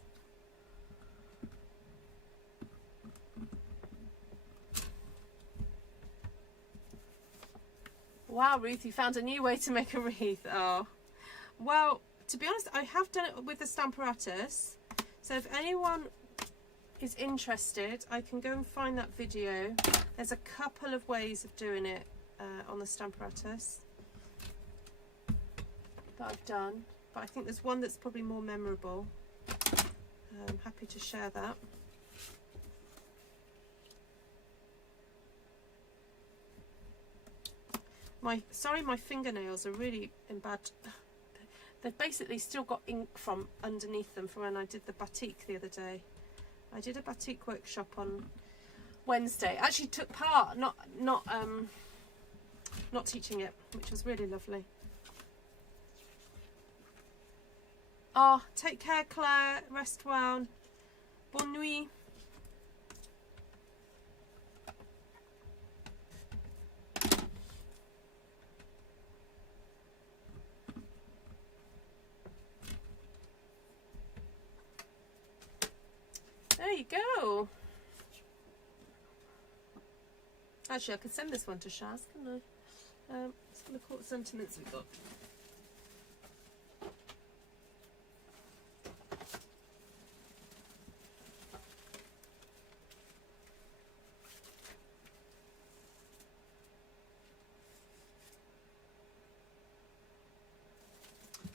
Wow, Ruth, you found a new way to make a wreath. Oh, well, to be honest, I have done it with the Stamparatus. So if anyone is interested, I can go and find that video. There's a couple of ways of doing it on the Stamparatus that I've done, but I think there's one that's probably more memorable. I'm happy to share that. Sorry, my fingernails are really in bad. They've basically still got ink from underneath them from when I did the batik the other day. I did a batik workshop on Wednesday. Actually took part, not not teaching it, which was really lovely. Oh, take care, Claire. Rest well. Bonne nuit. There you go. Actually, I could send this one to Shaz, couldn't I? Let's look what sentiments we've got.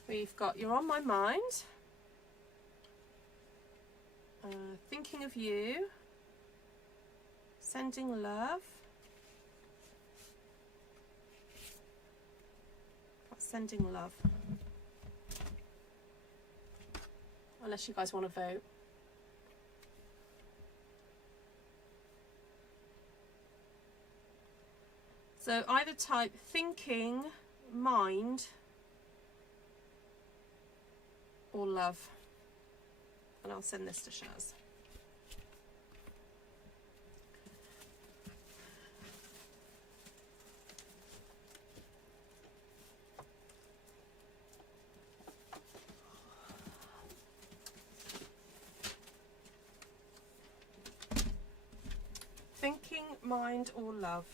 We've got You're on My Mind, Thinking of You, Sending Love, Sending Love, unless you guys want to vote. So either type Thinking, Mind, or Love, and I'll send this to Shaz. Thinking, Mind, or Love.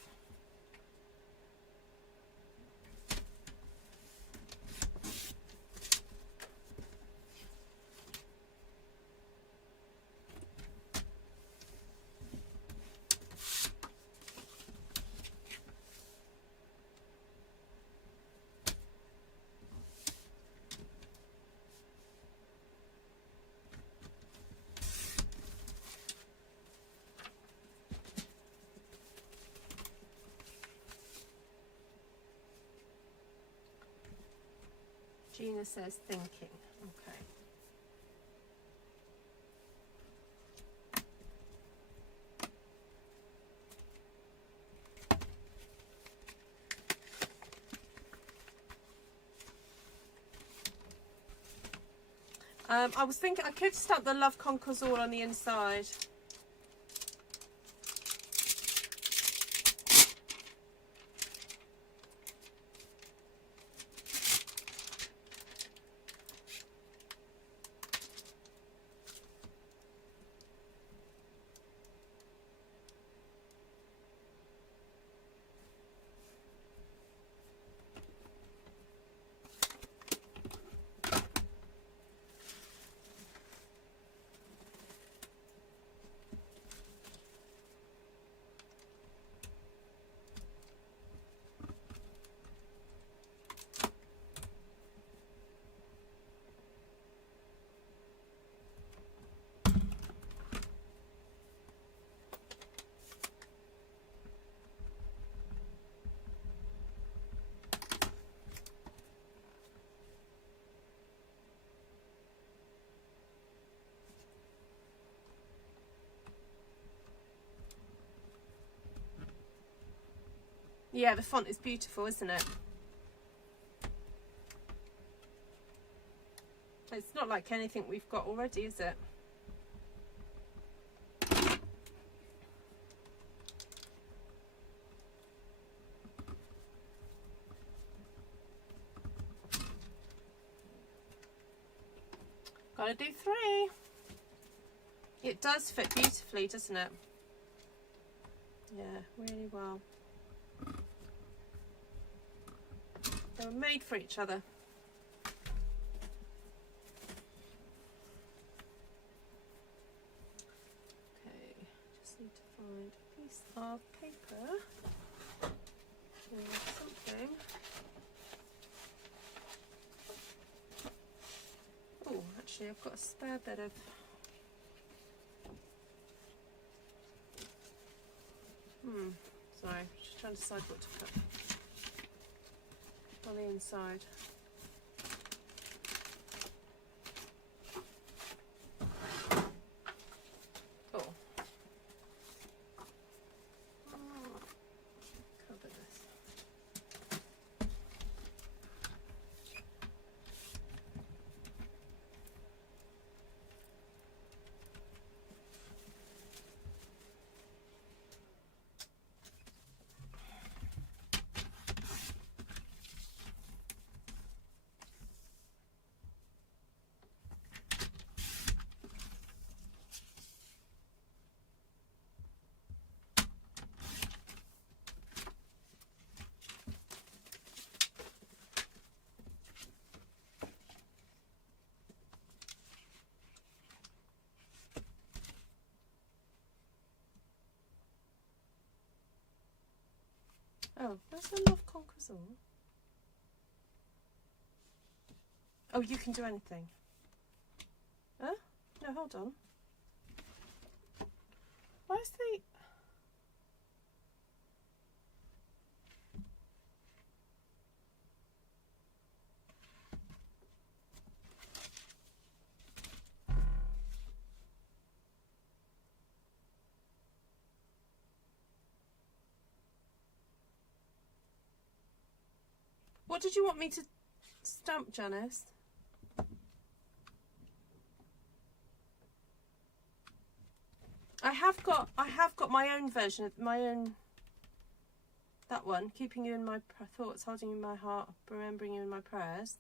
Gina says thinking. Okay. I was thinking I could stamp the Love Conquers All on the inside. Yeah, the font is beautiful, isn't it? It's not like anything we've got already, is it? Gotta do 3. It does fit beautifully, doesn't it? Yeah, really well. They were made for each other. Okay, just need to find a piece of paper or something. Oh, actually I've got a spare bit of sorry, just trying to decide what to put on the inside. Cool. Cover this. Oh, where's the Love Conquers All? Oh, you can do anything. Huh? No, hold on. Where's the... What did you want me to stamp, Janice? I have got my own version of my own. That one, keeping you in my thoughts, holding you in my heart, remembering you in my prayers.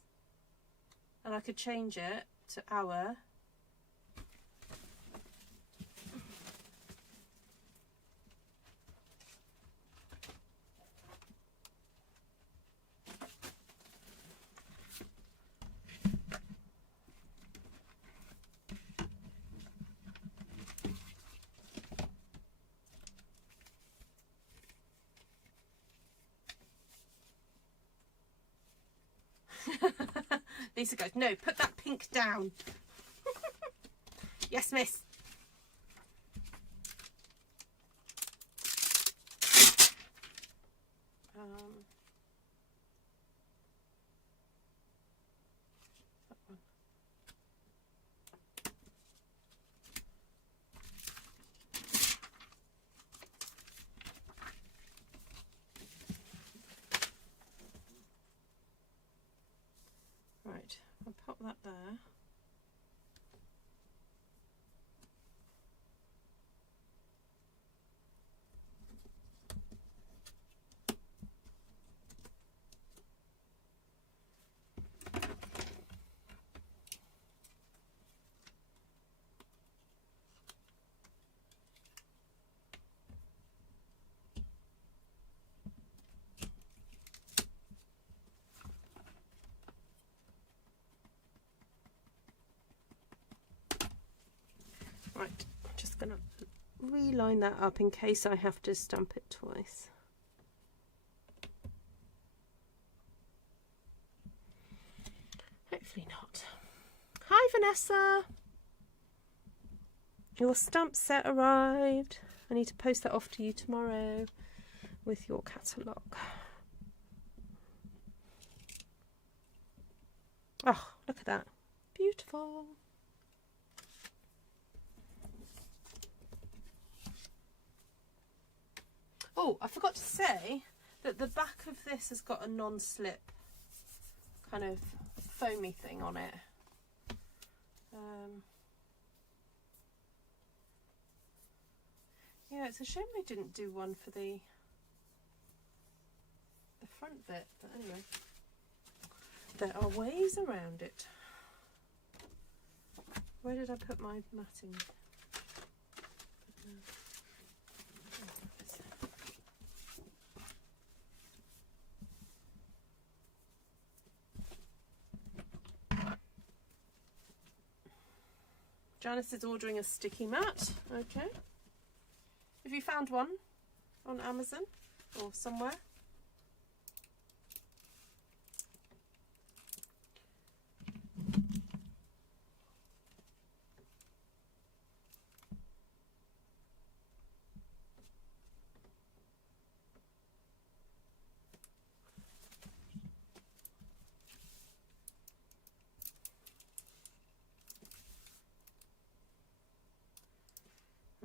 And I could change it to our. Lisa goes, no, put that pink down. Yes, miss. That one. Right, I'll pop that there. Right, I'm just going to reline that up in case I have to stamp it twice. Hopefully not. Hi, Vanessa. Your stamp set arrived. I need to post that off to you tomorrow with your catalogue. Oh, look at that. Beautiful. Oh, I forgot to say that the back of this has got a non-slip kind of foamy thing on it. Yeah, it's a shame they didn't do one for the front bit, but anyway, there are ways around it. Where did I put my matting? Janice is ordering a sticky mat. Okay. Have you found one on Amazon or somewhere?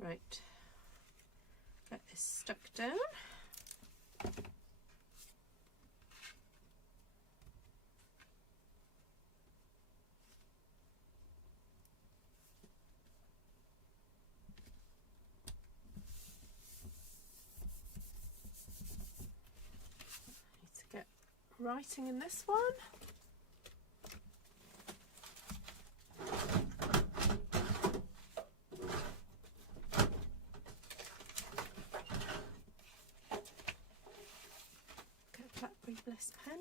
Right. That is stuck down. Need to get writing in this one. Bliss pen.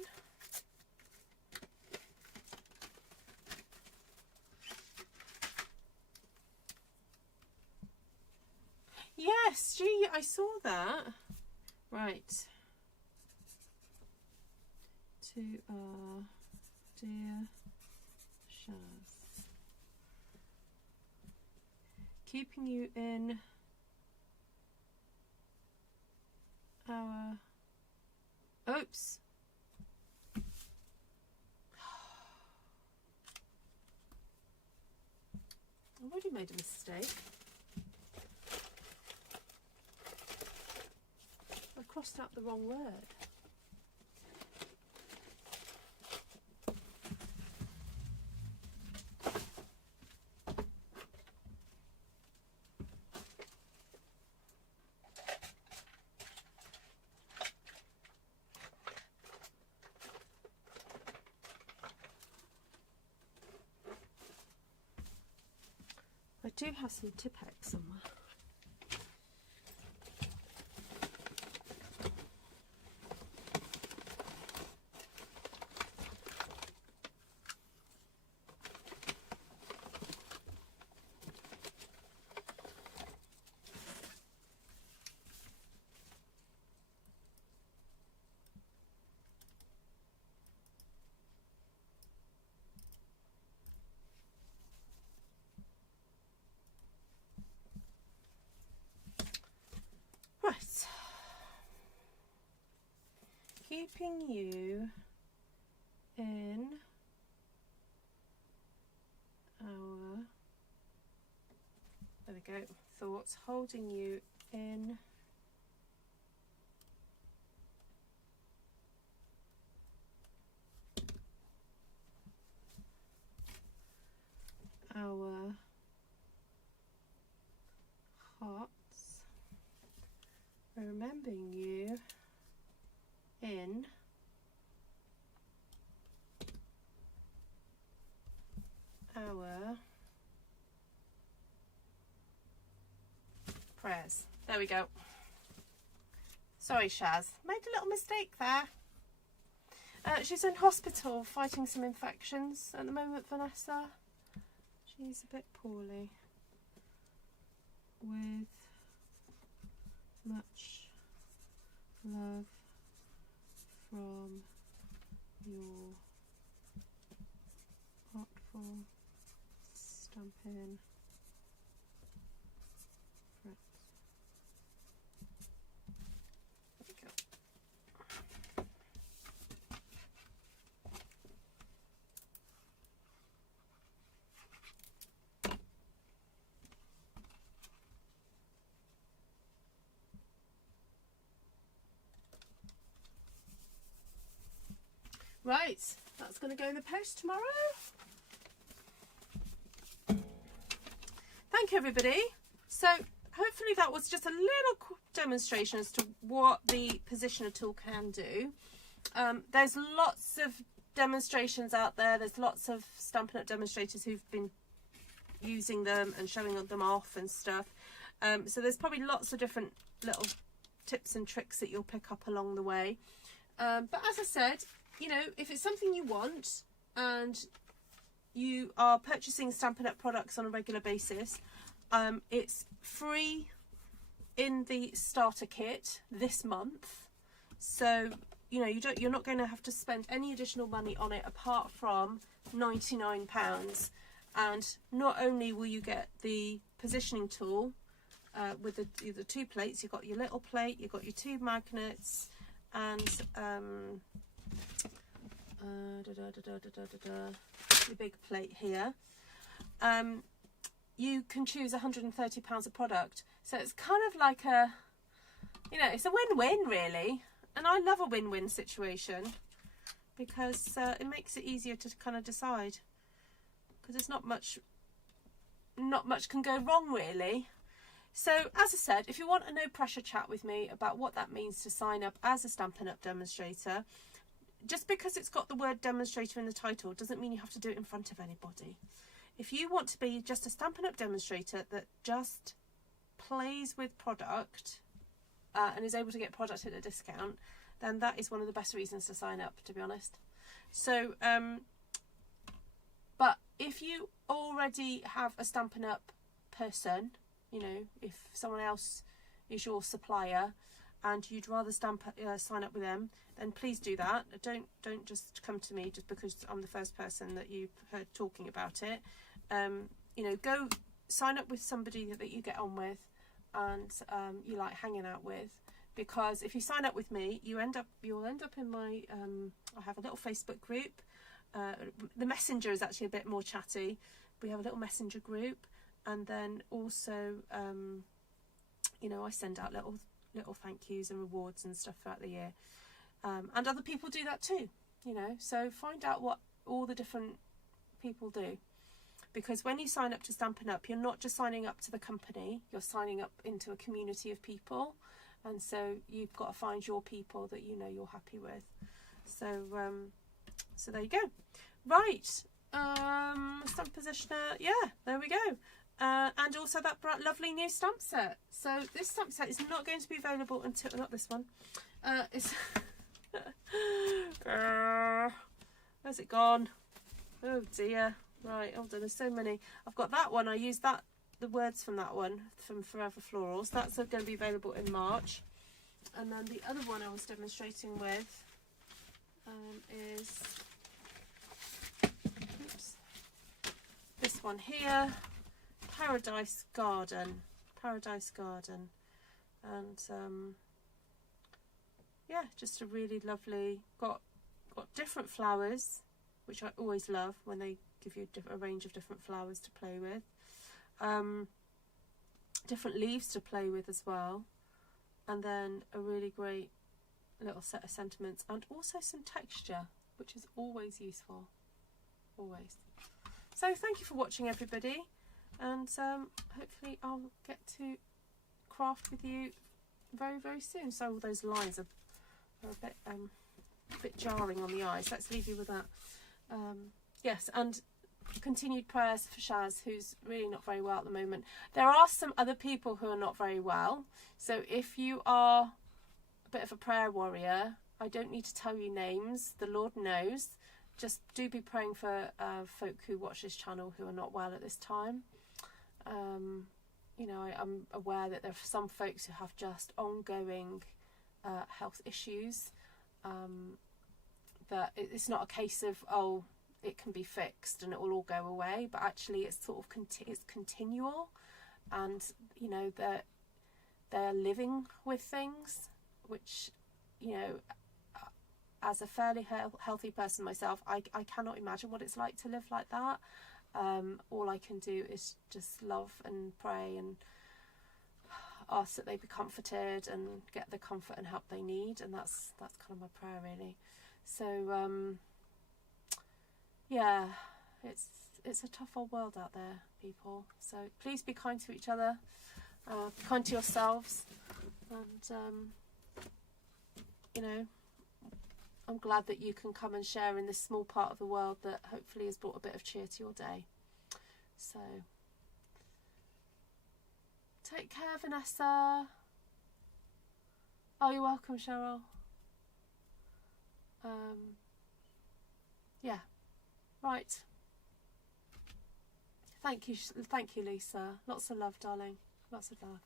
Yes, gee, I saw that. Right. To our dear Shaz. Keeping you in our... Oops. I've already made a mistake. I crossed out the wrong word. I do have some Tipex somewhere. Keeping you in our, there we go, thoughts, holding you in our hearts, remembering you in our prayers. There we go. Sorry, Shaz. Made a little mistake there. She's in hospital fighting some infections at the moment, Vanessa. She's a bit poorly. With much love from your artful stampin' friends. There we go. Right, that's going to go in the post tomorrow. Thank you, everybody. So hopefully that was just a little demonstration as to what the positioner tool can do. There's lots of demonstrations out there. There's lots of Stampin' Up demonstrators who've been using them and showing them off and stuff. So there's probably lots of different little tips and tricks that you'll pick up along the way. But as I said, you know, if it's something you want and you are purchasing Stampin' Up products on a regular basis, it's free in the starter kit this month. So, you know, you're not going to have to spend any additional money on it apart from £99. And not only will you get the positioning tool with the two plates, you've got your little plate, you've got your two magnets, and the big plate here. You can choose £130 of product, so it's kind of like a, you know, it's a win-win really. And I love a win-win situation because it makes it easier to kind of decide, because there's not much can go wrong really. So as I said, if you want a no pressure chat with me about what that means to sign up as a Stampin' Up demonstrator, just because it's got the word demonstrator in the title doesn't mean you have to do it in front of anybody. If you want to be just a Stampin' Up demonstrator that just plays with product and is able to get product at a discount, then that is one of the best reasons to sign up, to be honest. So, but if you already have a Stampin' Up person, you know, if someone else is your supplier, and you'd rather sign up with them, then please do that. Don't just come to me just because I'm the first person that you've heard talking about it. You know, go sign up with somebody that you get on with and you like hanging out with, because if you sign up with me, you'll end up in my I have a little Facebook group. The messenger is actually a bit more chatty. We have a little messenger group, and then also you know, I send out little thank yous and rewards and stuff throughout the year, and other people do that too, you know. So find out what all the different people do, because when you sign up to Stampin' Up, you're not just signing up to the company, you're signing up into a community of people, and so you've got to find your people that you know you're happy with. So so there you go. Right, stamp positioner, yeah, there we go. And also that lovely new stamp set. So this stamp set is not going to be available until, not this one, it's where's it gone? Oh dear. Right, hold on, there's so many. I've got that one, I used the words from that one, from Forever Florals. That's going to be available in March. And then the other one I was demonstrating with is, oops, this one here, Paradise Garden, and yeah, just a really lovely, got different flowers, which I always love when they give you a range of different flowers to play with, different leaves to play with as well, and then a really great little set of sentiments, and also some texture, which is always useful, always. So thank you for watching, everybody, and hopefully I'll get to craft with you very, very soon. So all those lines are a bit jarring on the eyes. Let's leave you with that. Yes, and continued prayers for Shaz, who's really not very well at the moment. There are some other people who are not very well, so if you are a bit of a prayer warrior, I don't need to tell you names, the Lord knows. Just do be praying for folk who watch this channel who are not well at this time. You know, I'm aware that there are some folks who have just ongoing health issues, that it's not a case of, oh, it can be fixed and it will all go away, but actually it's sort of it's continual, and you know, they're living with things which, you know, as a fairly healthy person myself, I cannot imagine what it's like to live like that. All I can do is just love and pray and ask that they be comforted and get the comfort and help they need, and that's kind of my prayer, really. So yeah, it's a tough old world out there, people, so please be kind to each other, be kind to yourselves, and you know, I'm glad that you can come and share in this small part of the world that hopefully has brought a bit of cheer to your day. So take care, Vanessa. Oh, you're welcome, Cheryl. Yeah, right. Thank you, Lisa. Lots of love, darling. Lots of love.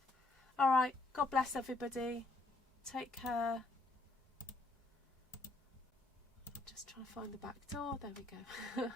All right. God bless everybody. Take care. Just trying to find the back door. There we go.